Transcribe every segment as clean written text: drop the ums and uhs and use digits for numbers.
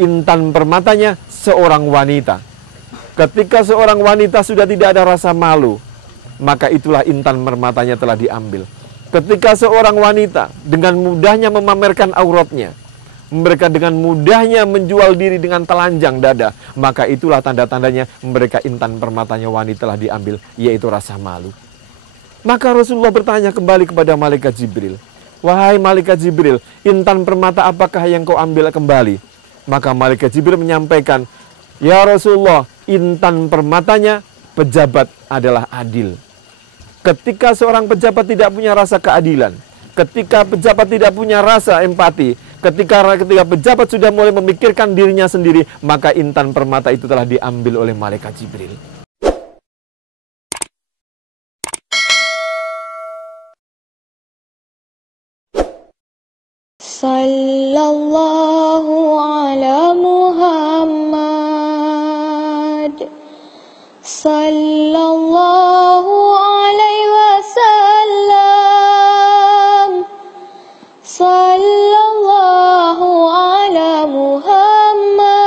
intan permatanya seorang wanita. Ketika seorang wanita sudah tidak ada rasa malu, maka itulah intan permatanya telah diambil. Ketika seorang wanita dengan mudahnya memamerkan auratnya, mereka dengan mudahnya menjual diri dengan telanjang dada, maka itulah tanda-tandanya mereka intan permatanya wanita telah diambil, yaitu rasa malu. Maka Rasulullah bertanya kembali kepada malaikat Jibril, "Wahai malaikat Jibril, intan permata apakah yang kau ambil kembali?" Maka malaikat Jibril menyampaikan, "Ya Rasulullah, intan permatanya pejabat adalah adil." Ketika seorang pejabat tidak punya rasa keadilan, ketika pejabat tidak punya rasa empati, ketika pejabat sudah mulai memikirkan dirinya sendiri, maka intan permata itu telah diambil oleh malaikat Jibril. Sallallahu ala Muhammad, sallallahu alaihi wasallam, sallallahu ala Muhammad.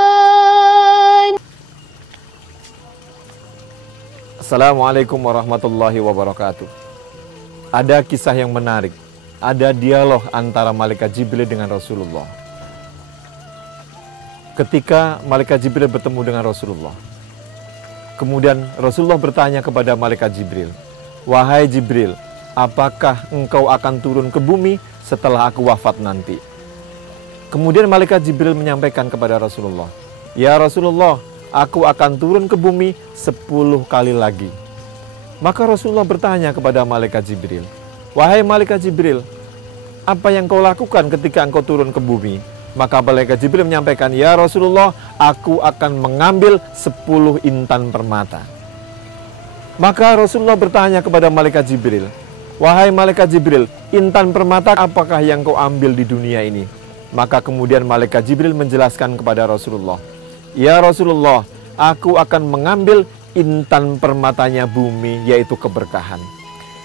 Assalamualaikum warahmatullahi wabarakatuh. Ada kisah yang menarik. Ada dialog antara malaikat Jibril dengan Rasulullah. Ketika malaikat Jibril bertemu dengan Rasulullah, kemudian Rasulullah bertanya kepada malaikat Jibril, "Wahai Jibril, apakah engkau akan turun ke bumi setelah aku wafat nanti?" Kemudian malaikat Jibril menyampaikan kepada Rasulullah, "Ya Rasulullah, aku akan turun ke bumi 10 kali lagi." Maka Rasulullah bertanya kepada malaikat Jibril, "Wahai malaikat Jibril, apa yang kau lakukan ketika engkau turun ke bumi?" Maka malaikat Jibril menyampaikan, "Ya Rasulullah, aku akan mengambil 10 intan permata." Maka Rasulullah bertanya kepada malaikat Jibril, "Wahai malaikat Jibril, intan permata apakah yang kau ambil di dunia ini?" Maka kemudian malaikat Jibril menjelaskan kepada Rasulullah, "Ya Rasulullah, aku akan mengambil intan permatanya bumi, yaitu keberkahan."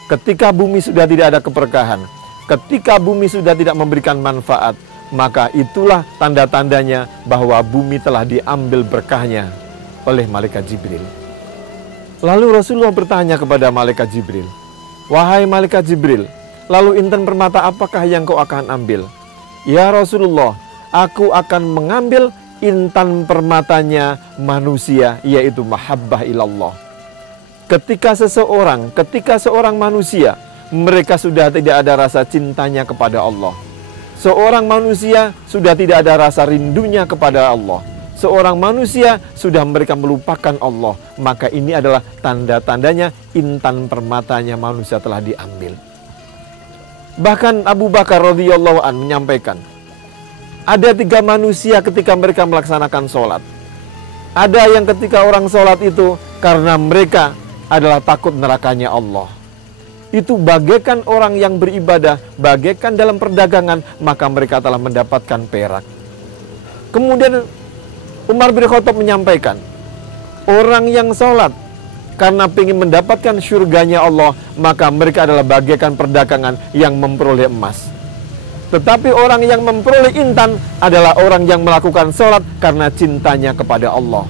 Ketika bumi sudah tidak ada keberkahan, ketika bumi sudah tidak memberikan manfaat, maka itulah tanda-tandanya bahwa bumi telah diambil berkahnya oleh malaikat Jibril. Lalu Rasulullah bertanya kepada malaikat Jibril, "Wahai malaikat Jibril, lalu intan permata apakah yang kau akan ambil?" "Ya Rasulullah, aku akan mengambil intan permatanya manusia, yaitu mahabbah ilallah." Ketika seorang manusia, mereka sudah tidak ada rasa cintanya kepada Allah. Seorang manusia sudah tidak ada rasa rindunya kepada Allah. Seorang manusia sudah mereka melupakan Allah. Maka ini adalah tanda-tandanya intan permatanya manusia telah diambil. Bahkan Abu Bakar radhiyallahu anhu menyampaikan, ada 3 manusia ketika mereka melaksanakan sholat. Ada yang ketika orang sholat itu karena mereka adalah takut nerakanya Allah. Itu bagaikan orang yang beribadah, bagaikan dalam perdagangan, maka mereka telah mendapatkan perak. Kemudian Umar bin Khattab menyampaikan, orang yang sholat karena ingin mendapatkan surganya Allah, maka mereka adalah bagaikan perdagangan yang memperoleh emas. Tetapi orang yang memperoleh intan adalah orang yang melakukan sholat karena cintanya kepada Allah.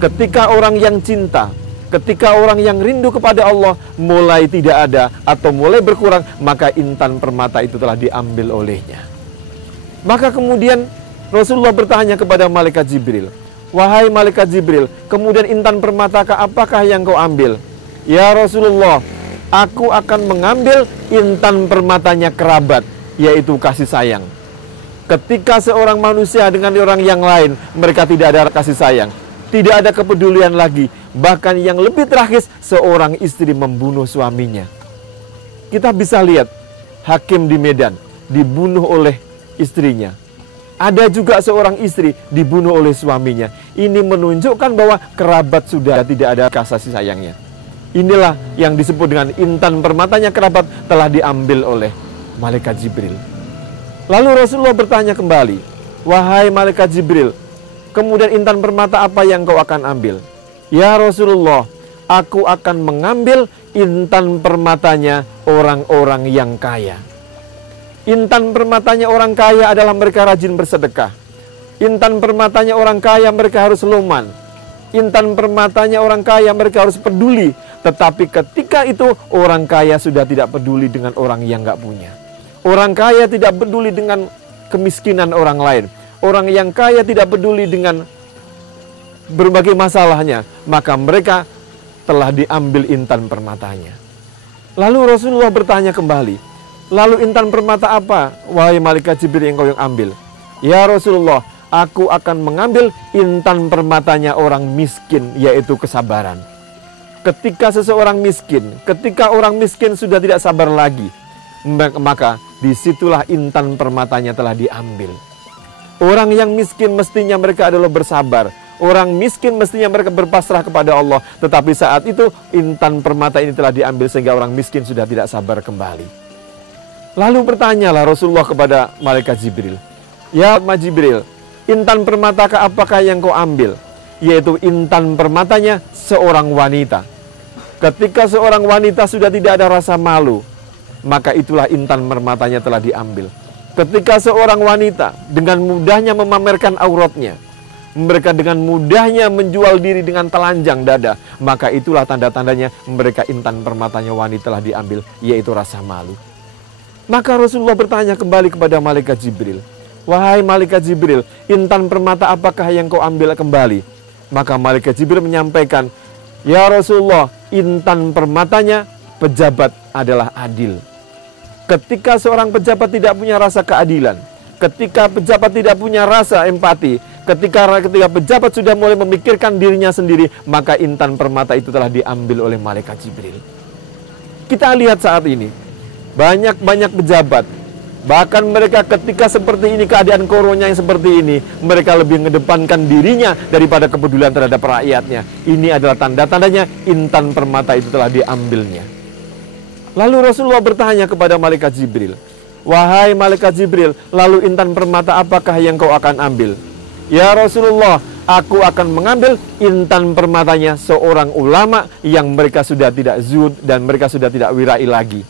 Ketika orang yang cinta, ketika orang yang rindu kepada Allah mulai tidak ada atau mulai berkurang, maka intan permata itu telah diambil olehnya. Maka kemudian Rasulullah bertanya kepada malaikat Jibril, "Wahai malaikat Jibril, kemudian intan permata apakah yang kau ambil?" "Ya Rasulullah, aku akan mengambil intan permatanya kerabat, yaitu kasih sayang." Ketika seorang manusia dengan orang yang lain, mereka tidak ada kasih sayang, tidak ada kepedulian lagi. Bahkan yang lebih tragis, seorang istri membunuh suaminya. Kita bisa lihat hakim di Medan dibunuh oleh istrinya. Ada juga seorang istri dibunuh oleh suaminya. Ini menunjukkan bahwa kerabat sudah tidak ada kasih sayangnya. Inilah yang disebut dengan intan permatanya kerabat telah diambil oleh malaikat Jibril. Lalu Rasulullah bertanya kembali, "Wahai malaikat Jibril, kemudian intan permata apa yang kau akan ambil?" "Ya Rasulullah, aku akan mengambil intan permatanya orang-orang yang kaya." Intan permatanya orang kaya adalah mereka rajin bersedekah. Intan permatanya orang kaya mereka harus loman. Intan permatanya orang kaya mereka harus peduli. Tetapi ketika itu orang kaya sudah tidak peduli dengan orang yang nggak punya. Orang kaya tidak peduli dengan kemiskinan orang lain. Orang yang kaya tidak peduli dengan berbagai masalahnya. Maka mereka telah diambil intan permatanya. Lalu Rasulullah bertanya kembali, lalu intan permata apa, wahai malaikat Jibril, yang kau yang ambil? Ya Rasulullah, aku akan mengambil intan permatanya orang miskin, yaitu kesabaran. Ketika seseorang miskin, ketika orang miskin sudah tidak sabar lagi, maka disitulah intan permatanya telah diambil. Orang yang miskin mestinya mereka adalah bersabar. Orang miskin mestinya mereka berpasrah kepada Allah. Tetapi saat itu intan permata ini telah diambil sehingga orang miskin sudah tidak sabar kembali. Lalu bertanyalah Rasulullah kepada malaikat Jibril, ya Jibril, intan permatakah apakah yang kau ambil? Yaitu intan permatanya seorang wanita. Ketika seorang wanita sudah tidak ada rasa malu, maka itulah intan permatanya telah diambil. Ketika seorang wanita dengan mudahnya memamerkan auratnya, mereka dengan mudahnya menjual diri dengan telanjang dada, maka itulah tanda-tandanya mereka intan permatanya wanita telah diambil, yaitu rasa malu. Maka Rasulullah bertanya kembali kepada malaikat Jibril, wahai malaikat Jibril, intan permata apakah yang kau ambil kembali? Maka malaikat Jibril menyampaikan, ya Rasulullah, intan permatanya pejabat adalah adil. Ketika seorang pejabat tidak punya rasa keadilan, ketika pejabat tidak punya rasa empati, ketika pejabat sudah mulai memikirkan dirinya sendiri, maka intan permata itu telah diambil oleh malaikat Jibril. Kita lihat saat ini, banyak pejabat, bahkan mereka ketika seperti ini, keadaan koronya yang seperti ini, mereka lebih mengedepankan dirinya daripada kepedulian terhadap rakyatnya. Ini adalah tanda-tandanya intan permata itu telah diambilnya. Lalu Rasulullah bertanya kepada malaikat Jibril, wahai malaikat Jibril, lalu intan permata apakah yang kau akan ambil? Ya Rasulullah, aku akan mengambil intan permatanya seorang ulama yang mereka sudah tidak zuhud dan mereka sudah tidak wirai lagi.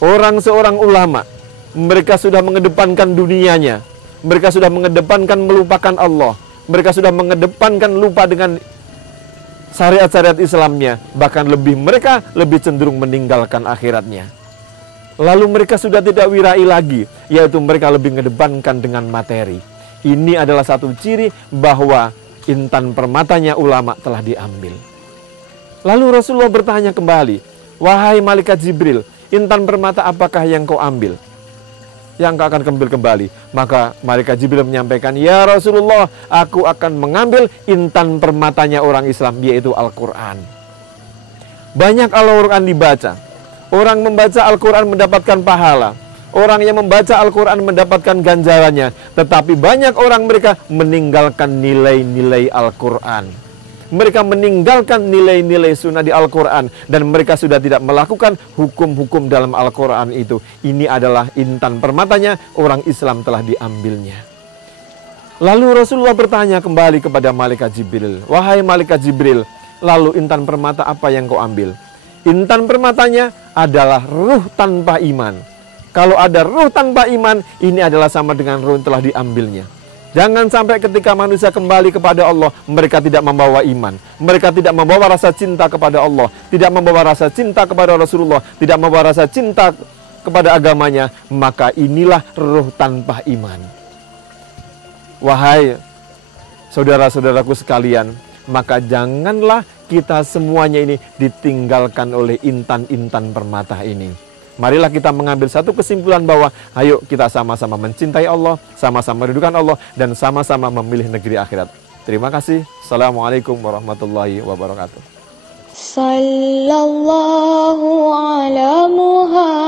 Seorang ulama, mereka sudah mengedepankan dunianya, mereka sudah mengedepankan melupakan Allah, mereka sudah mengedepankan lupa dengan syariat-syariat Islamnya, bahkan mereka lebih cenderung meninggalkan akhiratnya. Lalu mereka sudah tidak wirai lagi, yaitu mereka lebih mengedepankan dengan materi. Ini adalah satu ciri bahwa intan permatanya ulama telah diambil. Lalu Rasulullah bertanya kembali, wahai malaikat Jibril, intan permata apakah yang kau ambil? Yang kau akan ambil kembali. Maka malaikat Jibril menyampaikan, ya Rasulullah, aku akan mengambil intan permatanya orang Islam, yaitu Al-Quran. Banyak Al-Quran dibaca. Orang membaca Al-Quran mendapatkan pahala. Orang yang membaca Al-Quran mendapatkan ganjarannya. Tetapi banyak orang mereka meninggalkan nilai-nilai Al-Quran. Mereka meninggalkan nilai-nilai sunnah di Al-Quran. Dan mereka sudah tidak melakukan hukum-hukum dalam Al-Quran itu. Ini adalah intan permatanya orang Islam telah diambilnya. Lalu Rasulullah bertanya kembali kepada malaikat Jibril, wahai malaikat Jibril, lalu intan permata apa yang kau ambil? Intan permatanya adalah ruh tanpa iman. Kalau ada ruh tanpa iman, ini adalah sama dengan ruh yang telah diambilnya. Jangan sampai ketika manusia kembali kepada Allah, mereka tidak membawa iman. Mereka tidak membawa rasa cinta kepada Allah, tidak membawa rasa cinta kepada Rasulullah, tidak membawa rasa cinta kepada agamanya. Maka inilah ruh tanpa iman. Wahai saudara-saudaraku sekalian, maka janganlah kita semuanya ini ditinggalkan oleh intan-intan permata ini. Marilah kita mengambil satu kesimpulan bahwa ayo kita sama-sama mencintai Allah, sama-sama merindukan Allah, dan sama-sama memilih negeri akhirat. Terima kasih. Assalamualaikum warahmatullahi wabarakatuh. Sallallahu ala Muhammad.